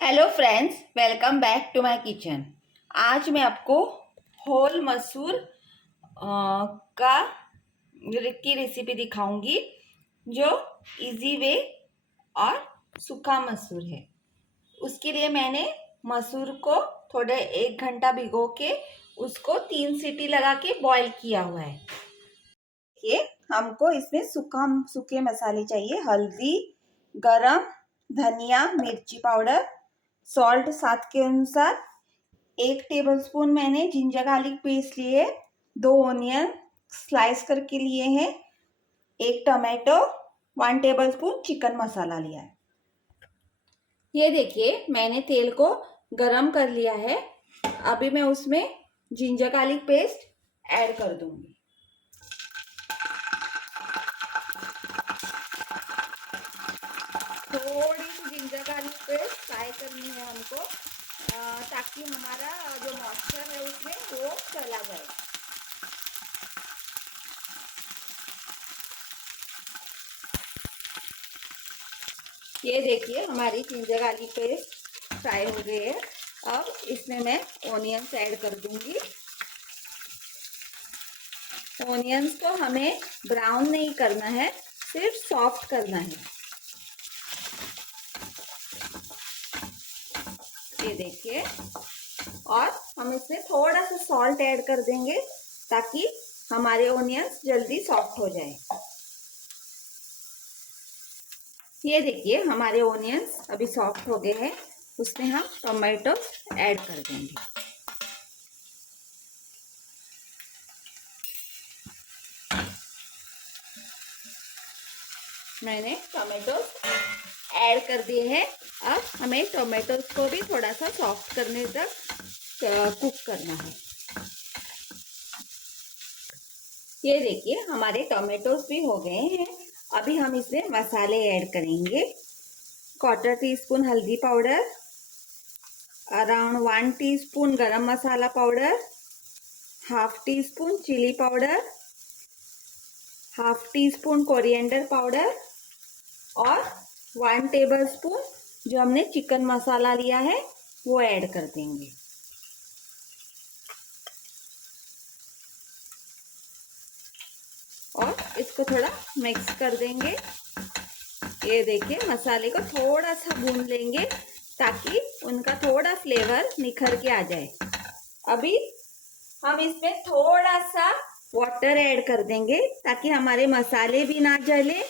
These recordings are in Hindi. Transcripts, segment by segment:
Hello friends, welcome back to my kitchen. आज मैं आपको होल मसूर का की रेसिपी दिखाऊंगी जो इजी वे और सूखा मसूर है। उसके लिए मैंने मसूर को थोड़े 1 घंटा भिगो के उसको 3 सीटी लगा के बॉईल किया हुआ है। ये हमको इसमें सूखे मसाले चाहिए। हल्दी, गरम, धनिया, मिर्ची पाउडर, सॉल्ट स्वाद के अनुसार। 1 टेबलस्पून मैंने जिंजर गार्लिक पेस्ट लिए, 2 ऑनियन स्लाइस करके लिए हैं, 1 टमाटो, 1 टेबलस्पून चिकन मसाला लिया है। ये देखिए, मैंने तेल को गरम कर लिया है। अभी मैं उसमें जिंजर गार्लिक पेस्ट ऐड कर दूंगी। थोड़ी सी जिंजर गार्लिक पेस्ट फ्राई करनी है हमको, ताकि हमारा जो मॉइस्चर है उसमें वो चला जाए। ये देखिए, हमारी जिंजर गार्लिक पेस्ट फ्राई हो गई है। अब इसमें मैं ऑनियंस ऐड कर दूंगी। ऑनियंस को हमें ब्राउन नहीं करना है, सिर्फ सॉफ्ट करना है। ये देखिए, और हम इसमें थोड़ा सा सॉल्ट ऐड कर देंगे ताकि हमारे ऑनियंस जल्दी सॉफ्ट हो जाए। ये देखिए, हमारे ऑनियंस अभी सॉफ्ट हो गए हैं। उसमें हम टोमेटो ऐड कर देंगे। मैंने टोमेटो ऐड कर दिए हैं। अब हमें टोमेटोज को भी थोड़ा सा सॉफ्ट करने तक कुक करना है। ये देखिए, हमारे टोमेटोज भी हो गए हैं। अभी हम इसमें मसाले ऐड करेंगे। 1/4 टीस्पून हल्दी powder, around 1 teaspoon garam masala powder, 1/2 teaspoon chilli powder, 1/2 teaspoon coriander powder और 1 टेबलस्पून जो हमने चिकन मसाला लिया है वो ऐड कर देंगे। और इसको थोड़ा मिक्स कर देंगे। ये देखिए, मसाले को थोड़ा सा भून लेंगे ताकि उनका थोड़ा फ्लेवर निखर के आ जाए। अभी हम इसमें थोड़ा सा वाटर ऐड कर देंगे ताकि हमारे मसाले भी ना जले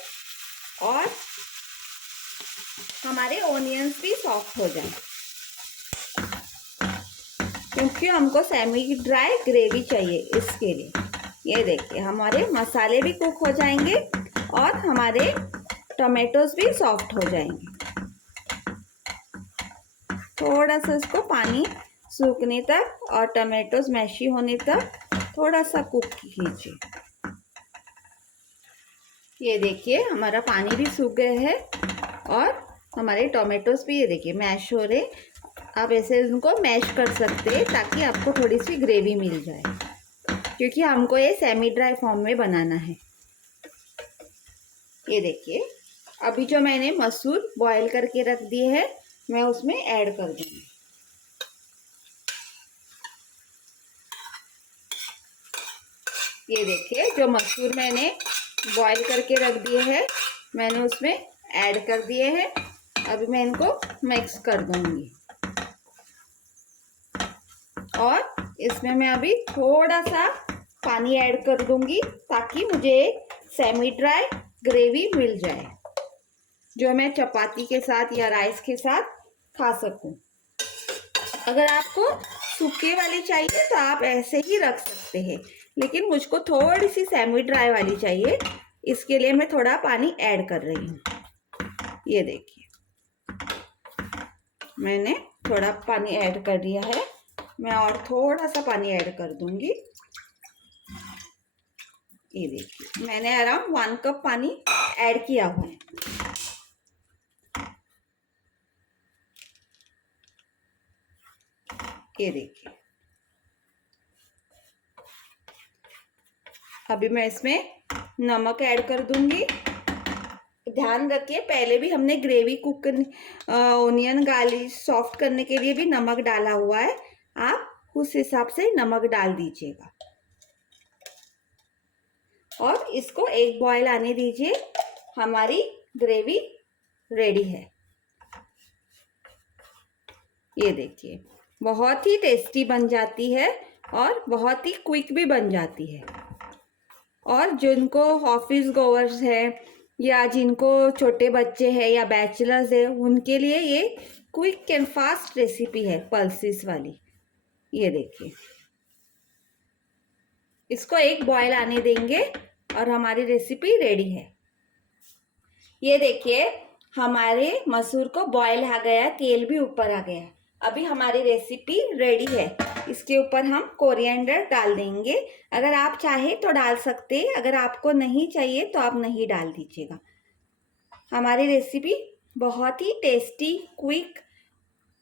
और हमारे ऑनियंस भी सॉफ्ट हो जाए, क्योंकि हमको सेमी ड्राई ग्रेवी चाहिए इसके लिए। ये देखिए, हमारे मसाले भी कुक हो जाएंगे और हमारे टमाटोज भी सॉफ्ट हो जाएंगे। थोड़ा सा इसको पानी सूखने तक और टमाटोज मैशी होने तक थोड़ा सा कुक कीजिए। ये देखिए, हमारा पानी भी सूख गया है और हमारे टोमेटोज भी ये देखिए मैश हो रहे। आप ऐसे इनको मैश कर सकते हैं ताकि आपको थोड़ी सी ग्रेवी मिल जाए, क्योंकि हमको ये सेमी ड्राई फॉर्म में बनाना है। ये देखिए, अभी जो मैंने मसूर बॉईल करके रख दिए हैं मैं उसमें ऐड कर दूंगी। ये देखिए, जो मसूर मैंने बॉईल करके रख दिए हैं मैंने उसमें ऐड कर दिए हैं। अभी मैं इनको मिक्स कर दूंगी और इसमें मैं अभी थोड़ा सा पानी ऐड कर दूंगी ताकि मुझे सेमी ड्राई ग्रेवी मिल जाए, जो मैं चपाती के साथ या राइस के साथ खा सकूं। अगर आपको सूखे वाली चाहिए तो आप ऐसे ही रख सकते हैं, लेकिन मुझको थोड़ी सी सेमी ड्राई वाली चाहिए, इसके लिए मैं थोड़ा पानी ऐड कर रही हूँ। ये देखिए, मैंने थोड़ा पानी ऐड कर दिया है। मैं और थोड़ा सा पानी ऐड कर दूंगी। ये देखिए, मैंने अराउंड 1 कप पानी ऐड किया हुआ है। ये देखिए, अभी मैं इसमें नमक ऐड कर दूंगी। ध्यान रखिए, पहले भी हमने gravy cook onion garlic soft करने के लिए भी नमक डाला हुआ है। आप उस हिसाब से नमक डाल दीजिएगा और इसको एक बॉयल आने दीजिए। हमारी ग्रेवी रेडी है। ये देखिए, बहुत ही टेस्टी बन जाती है और बहुत ही क्विक भी बन जाती है। और जिनको ऑफिस गोवर्स है या जिनको छोटे बच्चे हैं या बैचलर्स है, उनके लिए ये क्विक एंड फास्ट रेसिपी है पल्सेस वाली। ये देखिए, इसको एक बॉयल आने देंगे और हमारी रेसिपी रेडी है। ये देखिए, हमारे मसूर को बॉयल आ गया, तेल भी ऊपर आ गया। अभी हमारी रेसिपी रेडी है। इसके ऊपर हम कोरिएंडर डाल देंगे। अगर आप चाहे तो डाल सकते हैं, अगर आपको नहीं चाहिए तो आप नहीं डाल दीजिएगा। हमारी रेसिपी बहुत ही टेस्टी, क्विक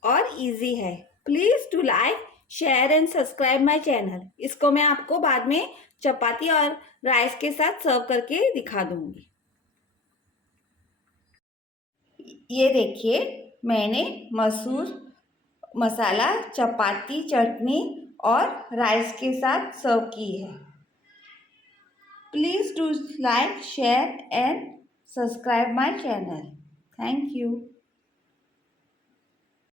और इजी है। Please to like, share and subscribe my channel. इसको मैं आपको बाद में चपाती और राइस के साथ सर्व करके दिखा दूंगी। ये देखिए, मैंने मसूर मसाला चपाती, चटनी और राइस के साथ सर्व की है। Please do like, share and subscribe my channel. Thank you.